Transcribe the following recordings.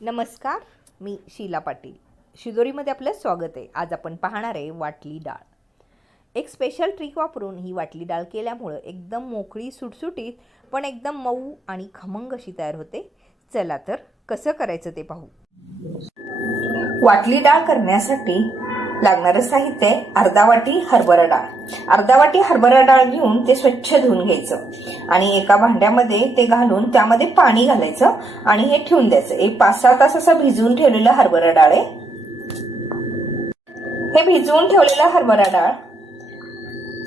नमस्कार मी शीला पाटील. शिदोरीमध्ये आपलं स्वागत आहे. आज आपण पाहणार आहे वाटली डाळ. एक स्पेशल ट्रिक वापरून ही वाटली डाळ केल्यामुळं एकदम मोकळी सुटसुटीत पण एकदम मऊ आणि खमंग अशी तयार होते. चला तर कसं करायचं ते पाहू. वाटली डाळ करण्यासाठी लागणारं साहित्य आहे अर्धा वाटी हरभरा डाळ. अर्धा वाटी हरभरा डाळ घेऊन ते स्वच्छ धुवून घ्यायचं. आणि एका भांड्यामध्ये ते घालून त्यामध्ये पाणी घालायचं आणि हे ठेवून द्यायचं. एक पाच सहा तास असं भिजवून ठेवलेलं हरभरा डाळ आहे. हे भिजवून ठेवलेलं हरभरा डाळ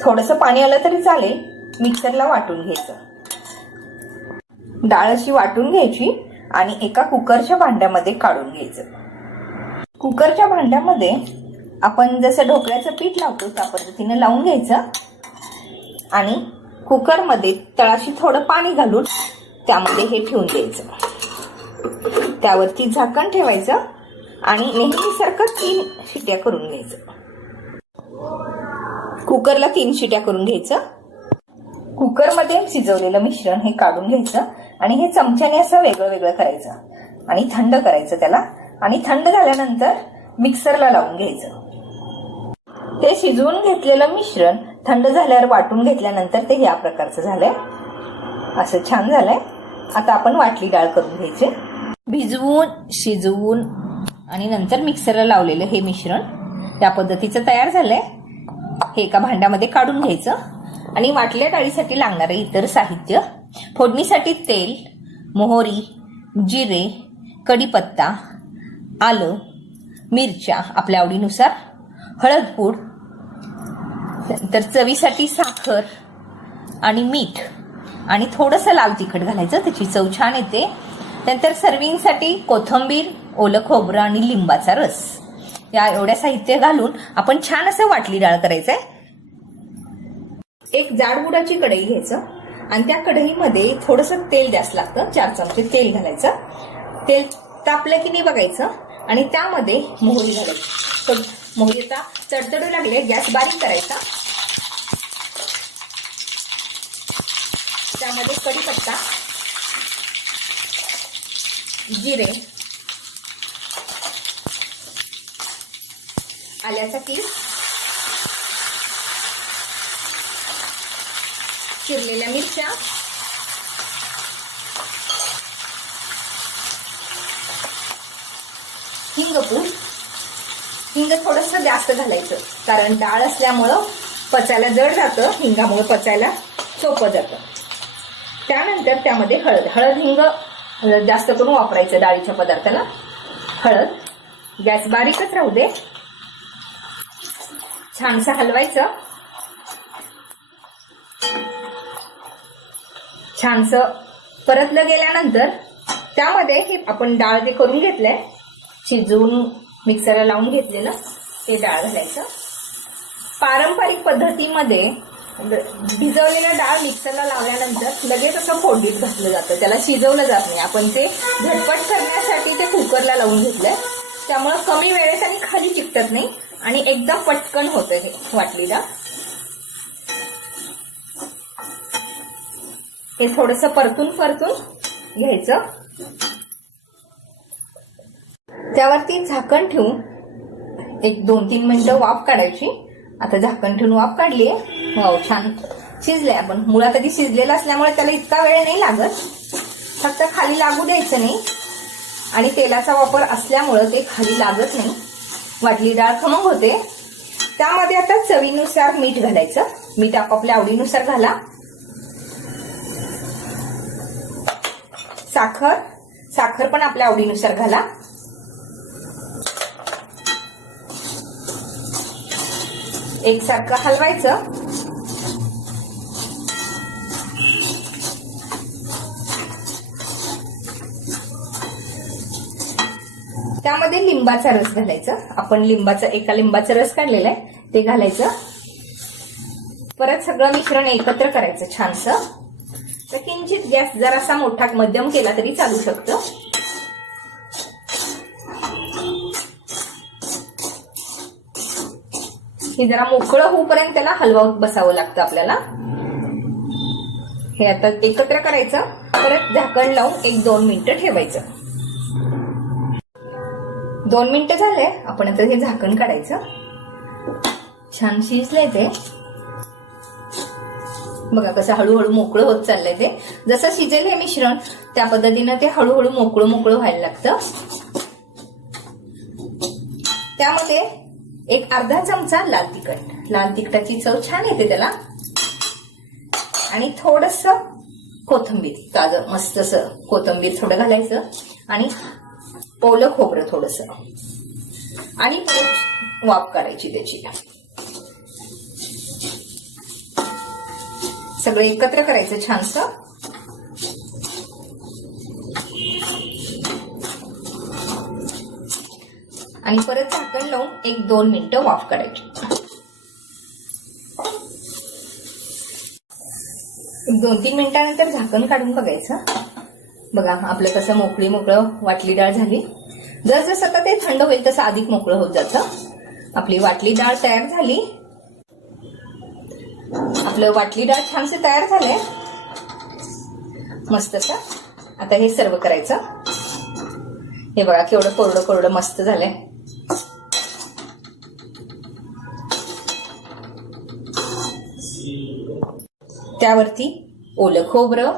थोडंसं पाणी आलं तरी चालेल. मिक्सरला वाटून घ्यायचं. डाळ अशी वाटून घ्यायची आणि एका कुकरच्या भांड्यामध्ये काढून घ्यायचं. कुकरच्या भांड्यामध्ये आपण जसं ढोकळ्याचं पीठ लावतो त्या पद्धतीने लावून घ्यायचं. आणि कुकरमध्ये तळाशी थोडं पाणी घालून त्यामध्ये हे ठेवून द्यायचं. त्यावरती झाकण ठेवायचं आणि नेहमीसारखं तीन शिट्या करून घ्यायचं. कुकरला तीन शिट्या करून घ्यायचं. कुकरमध्ये शिजवलेलं मिश्रण हे काढून घ्यायचं आणि हे चमच्याने असं वेगळं वेगळं करायचं. आणि थंड करायचं त्याला. आणि थंड झाल्यानंतर मिक्सरला लावून घ्यायचं. हे शिजवून घेतलेलं मिश्रण थंड झाल्यावर वाटून घेतल्यानंतर ते या प्रकारचं झालंय. असं छान झालंय. आता आपण वाटली डाळ करून घ्यायचे. भिजवून शिजवून आणि नंतर मिक्सरला लावलेलं हे मिश्रण त्या पद्धतीचं तयार झालंय. हे एका भांड्यामध्ये काढून घ्यायचं. आणि वाटल्या डाळीसाठी लागणारं इतर साहित्य फोडणीसाठी तेल मोहरी जिरे कढीपत्ता आलं मिरच्या आपल्या आवडीनुसार हळद पूड तर चवीसाठी साखर आणि मीठ आणि थोडंसं लाल तिखट घालायचं. त्याची चव छान येते. नंतर सर्विंगसाठी कोथंबीर ओलं खोबरं आणि लिंबाचा रस. या एवढ्या साहित्य घालून आपण छान असं वाटली डाळ करायचंय. एक जाडबुडाची कढई घ्यायचं आणि त्या कढईमध्ये थोडंसं तेल जास्त लागतं. चार चमचे तेल घालायचं. तेल तापलं की नाही बघायचं आणि त्यामध्ये मोहरी घालायची. मोहरी आता चडचडू लागले गॅस बारीक करायचा. त्यामध्ये कढीपत्ता जिरे आल्याचा तीळ चिरलेल्या मिरच्या हिंगपूड. हिंग थोडस जास्त घालायचं कारण डाळ असल्यामुळं पचायला जड जातं हिंगामुळे पचायला सोपं जातं. त्यानंतर त्यामध्ये हळद. हळद हिंग जास्त करून वापरायचं डाळीच्या पदार्थाला. हळद गॅस बारीकच राहू दे. छानसं हलवायचं. छानस परतलं गेल्यानंतर त्यामध्ये हे आपण डाळ जे करून घेतलंय शिजवून मिक्सरला लावून घेतलेलं ते डाळ घालायचं. पारंपरिक पद्धतीमध्ये भिजवलेला डाळ मिक्सरला लावल्यानंतर लगेच असं फोडीत घातलं जातं. त्याला शिजवलं जात नाही. आपण ते झटपट करण्यासाठी ते कुकरला लावून घेतलंय. त्यामुळं कमी वेळेत आणि खाली चिकटत नाही आणि एकदम पटकन होतं हे वाटली डाळ हे थोडस परतून परतून घ्यायचं. त्यावरती झाकण ठेवून एक दोन तीन मिनिटं वाफ काढायची. आता झाकण ठेवून वाफ काढली वाव छान शिजले आपण. मुळात आधी शिजलेला असल्यामुळे त्याला इतका वेळ नाही लागत. फक्त खाली लागू द्यायचं नाही. आणि तेलाचा वापर असल्यामुळं ते खाली लागत नाही. वाटली डाळ खमंग होते. त्यामध्ये आता चवीनुसार मीठ घालायचं. मीठ आपापल्या आवडीनुसार घाला. साखर. साखर पण आपल्या आवडीनुसार घाला. एकसारखं हलवायचं. त्यामध्ये लिंबाचा रस घालायचा. आपण लिंबाचा एका लिंबाचा रस काढलेला आहे ते घालायचं. परत सगळं मिश्रण एकत्र करायचं छानसं. तर किंचित गॅस जरासा मोठा मध्यम केला तरी चालू शकतं. हे जरा मोकळं होऊपर्यंत त्याला हलवत बसावं लागतं आपल्याला. हे आता एकत्र करायचं. परत झाकण लावून एक दोन मिनिटं ठेवायचं. दोन मिनिटं झाले. आपण आता हे झाकण काढायचं. छान शिजलंय ते. बघा कसं हळूहळू मोकळं होत चाललंय ते. जसं शिजेल हे मिश्रण त्या पद्धतीनं ते हळूहळू मोकळं मोकळं व्हायला लागतं. त्यामध्ये एक अर्धा चमचा लाल तिखट. लाल तिखटाची चव छान येते त्याला. आणि थोडस कोथंबीर. ताजं मस्त असं कोथंबीर थोडं घालायचं. आणि ओलं खोबरं थोडस. आणि वाफ काढायची त्याची. सगळं एकत्र करायचं छानसं. आणि परत झाकण लावून एक दोन मिनिटं वाफ करायची. दोन तीन मिनिटानंतर झाकण काढून बघायचं. बघा आपलं कसं मोकळी मोकळं वाटली डाळ झाली. जर जसं आता ते थंड होईल तसं अधिक मोकळं होत जातं. आपली वाटली डाळ तयार झाली. आपलं वाटली डाळ छानसे तयार झाले मस्त असं आता हे सर्व करायचं. हे बघा केवढं कोरडं कोरडं मस्त झालंय. त्यावरती ओलं खोबरं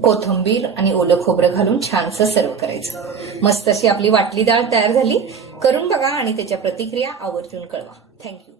कोथंबीर आणि ओलं खोबरं घालून छानसं सर्व करायचं. मस्त अशी आपली वाटली डाळ तयार झाली. करून बघा आणि त्याच्या प्रतिक्रिया आवर्जून कळवा. थँक्यू